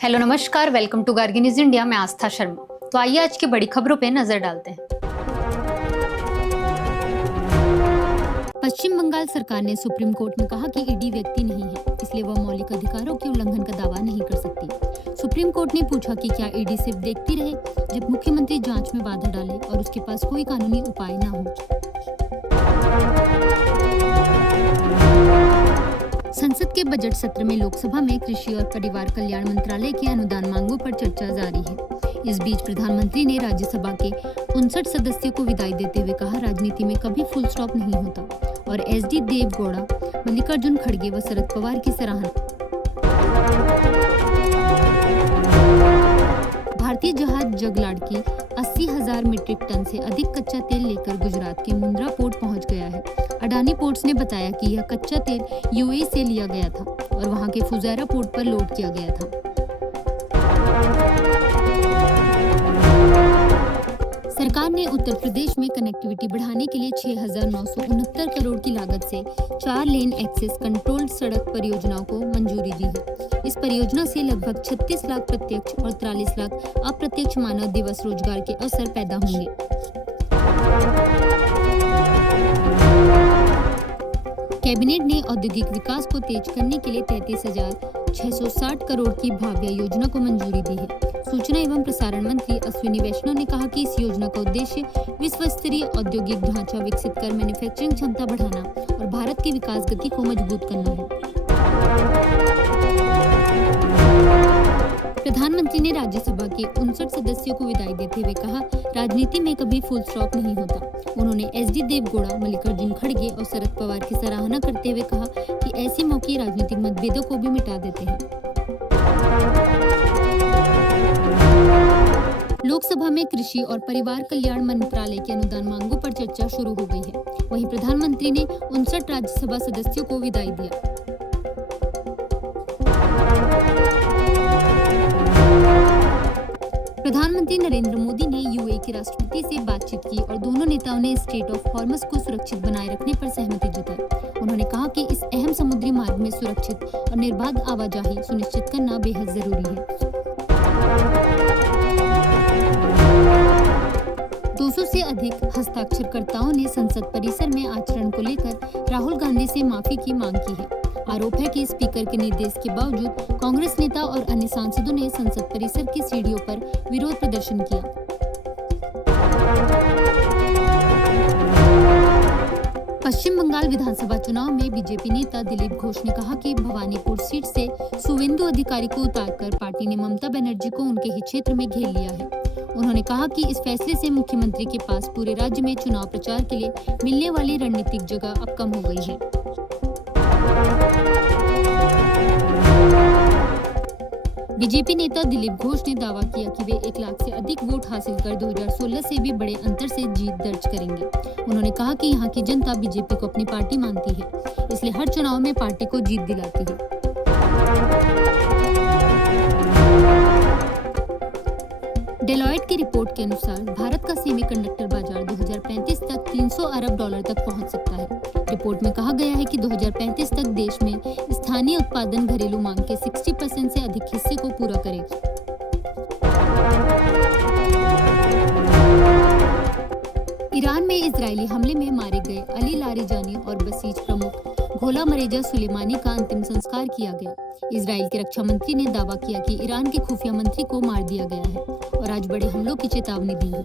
Hello नमस्कार, welcome to Gargi news India. मैं आस्था शर्मा। तो आइए आज की बड़ी खबरों पे नजर डालते हैं। पश्चिम बंगाल सरकार ने सुप्रीम कोर्ट में कहा कि ईडी व्यक्ति नहीं है, इसलिए वह मौलिक अधिकारों के उल्लंघन का दावा नहीं कर सकती। सुप्रीम कोर्ट ने पूछा कि क्या ईडी सिर्फ देखती रहे जब मुख्यमंत्री जांच में बाधा डाले और उसके पास कोई कानूनी उपाय न हो। संसद के बजट सत्र में लोकसभा में कृषि और परिवार कल्याण मंत्रालय के अनुदान मांगों पर चर्चा जारी है। इस बीच प्रधानमंत्री ने राज्यसभा के 59 सदस्यों को विदाई देते हुए कहा, राजनीति में कभी फुल स्टॉप नहीं होता। और एसडी देवगौड़ा, मल्लिकार्जुन खड़गे व शरद पवार की सराहना। भारतीय जहाज जगलाड़ की 80,000 मीट्रिक टन से अधिक कच्चा तेल लेकर गुजरात के मुंद्रा पोर्ट पहुंच गया है। अडानी पोर्ट्स ने बताया कि यह कच्चा तेल यूएई से लिया गया था और वहां के फुजारा पोर्ट पर लोड किया गया था। सरकार ने उत्तर प्रदेश में कनेक्टिविटी बढ़ाने के लिए 6,969 करोड़ की लागत से 4 लेन एक्सेस कंट्रोल्ड सड़क परियोजनाओं को मंजूरी दी है। इस परियोजना से लगभग 36 लाख प्रत्यक्ष और 43 लाख अप्रत्यक्ष मानव दिवस रोजगार के अवसर पैदा होंगे। कैबिनेट ने औद्योगिक विकास को तेज करने के लिए 33,660 करोड़ की भाव्य योजना को मंजूरी दी है। सूचना एवं प्रसारण मंत्री अश्विनी वैष्णव ने कहा कि इस योजना का उद्देश्य विश्व स्तरीय औद्योगिक ढांचा विकसित कर मैन्युफैक्चरिंग क्षमता बढ़ाना और भारत की विकास गति को मजबूत करना है। प्रधानमंत्री ने राज्यसभा के 59 सदस्यों को विदाई देते हुए कहा, राजनीति में कभी फुल स्टॉप नहीं होता। उन्होंने एसडी देवगौड़ा, मल्लिकार्जुन खड़गे और शरद पवार की सराहना करते हुए कहा कि ऐसे मौके राजनीतिक मतभेदों को भी मिटा देते हैं। लोकसभा में कृषि और परिवार कल्याण मंत्रालय के अनुदान मांगों पर चर्चा शुरू हो गई है। वहीं प्रधानमंत्री ने 59 राज्यसभा सदस्यों को विदाई दिया। प्रधानमंत्री नरेंद्र मोदी ने यूएई के राष्ट्रपति से बातचीत की और दोनों नेताओं ने स्ट्रेट ऑफ हॉर्मस को सुरक्षित बनाए रखने पर सहमति जताई। उन्होंने कहा कि इस अहम समुद्री मार्ग में सुरक्षित और निर्बाध आवाजाही सुनिश्चित करना बेहद जरूरी है। 200 से अधिक हस्ताक्षरकर्ताओं ने संसद परिसर में आचरण को लेकर राहुल गांधी से माफी की मांग की है। आरोप है कि स्पीकर के निर्देश के बावजूद कांग्रेस नेता और अन्य सांसदों ने संसद परिसर की सीढ़ियों पर विरोध प्रदर्शन किया। पश्चिम बंगाल विधानसभा चुनाव में बीजेपी नेता दिलीप घोष ने कहा कि भवानीपुर सीट से शुवेंदु अधिकारी को उतारकर पार्टी ने ममता बनर्जी को उनके ही क्षेत्र में घेर लिया है। उन्होंने कहा कि इस फैसले से मुख्यमंत्री के पास पूरे राज्य में चुनाव प्रचार के लिए मिलने वाली रणनीतिक जगह अब कम हो गई है। बीजेपी नेता दिलीप घोष ने दावा किया कि वे 1 लाख से अधिक वोट हासिल कर 2016 से भी बड़े अंतर से जीत दर्ज करेंगे। उन्होंने कहा कि यहाँ की जनता बीजेपी को अपनी पार्टी मानती है, इसलिए हर चुनाव में पार्टी को जीत दिलाती है। डेलॉयट की रिपोर्ट के अनुसार भारत का सेमीकंडक्टर बाजार 2035 तक $300 अरब तक पहुंच सकता है। रिपोर्ट में कहा गया है कि 2035 तक देश में स्थानीय उत्पादन घरेलू मांग के 60% से अधिक हिस्से को पूरा करेगा। ईरान में इजरायली हमले में मारे गए अली लारिजानी और बसीज प्रमुख घोलाम रेजा सुलेमानी का अंतिम संस्कार किया गया। इजराइल के रक्षा मंत्री ने दावा किया कि ईरान के खुफिया मंत्री को मार दिया गया है और आज बड़े हमलों की चेतावनी दी है।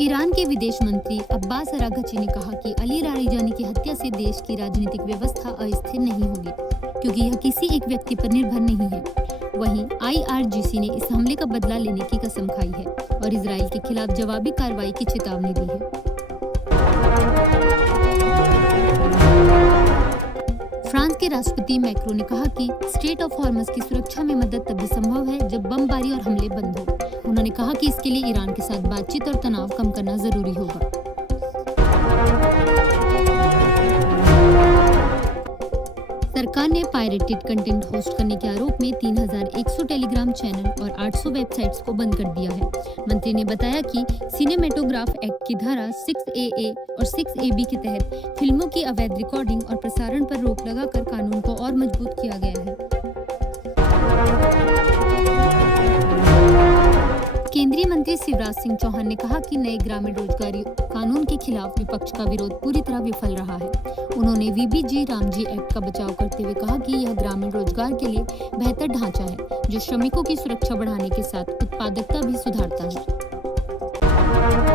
ईरान के विदेश मंत्री अब्बास अरागची ने कहा कि अली लारिजानी की हत्या से देश की राजनीतिक व्यवस्था अस्थिर नहीं होगी, क्योंकि यह किसी एक व्यक्ति पर निर्भर नहीं है। वहीं IRGC ने इस हमले का बदला लेने की कसम खाई है और इजराइल के खिलाफ जवाबी कार्रवाई की चेतावनी दी है। फ्रांस के राष्ट्रपति मैक्रों ने कहा कि स्ट्रेट ऑफ हॉर्मस की सुरक्षा में मदद तभी संभव है जब बमबारी और हमले बंद हो। उन्होंने कहा कि इसके लिए ईरान के साथ बातचीत और तनाव कम करना जरूरी होगा। सरकार ने पायरेटेड कंटेंट होस्ट करने के आरोप में 3100 टेलीग्राम चैनल और 800 वेबसाइट्स को बंद कर दिया है। मंत्री ने बताया कि सिनेमेटोग्राफ एक्ट की धारा 6AA और 6AB के तहत फिल्मों की अवैध रिकॉर्डिंग और प्रसारण पर रोक लगाकर कानून को और मजबूत किया गया है। केंद्रीय मंत्री शिवराज सिंह चौहान ने कहा कि नए ग्रामीण रोजगारी कानून के खिलाफ विपक्ष का विरोध पूरी तरह विफल रहा है। उन्होंने वीबीजी रामजी एक्ट का बचाव करते हुए कहा कि यह ग्रामीण रोजगार के लिए बेहतर ढांचा है जो श्रमिकों की सुरक्षा बढ़ाने के साथ उत्पादकता भी सुधारता है।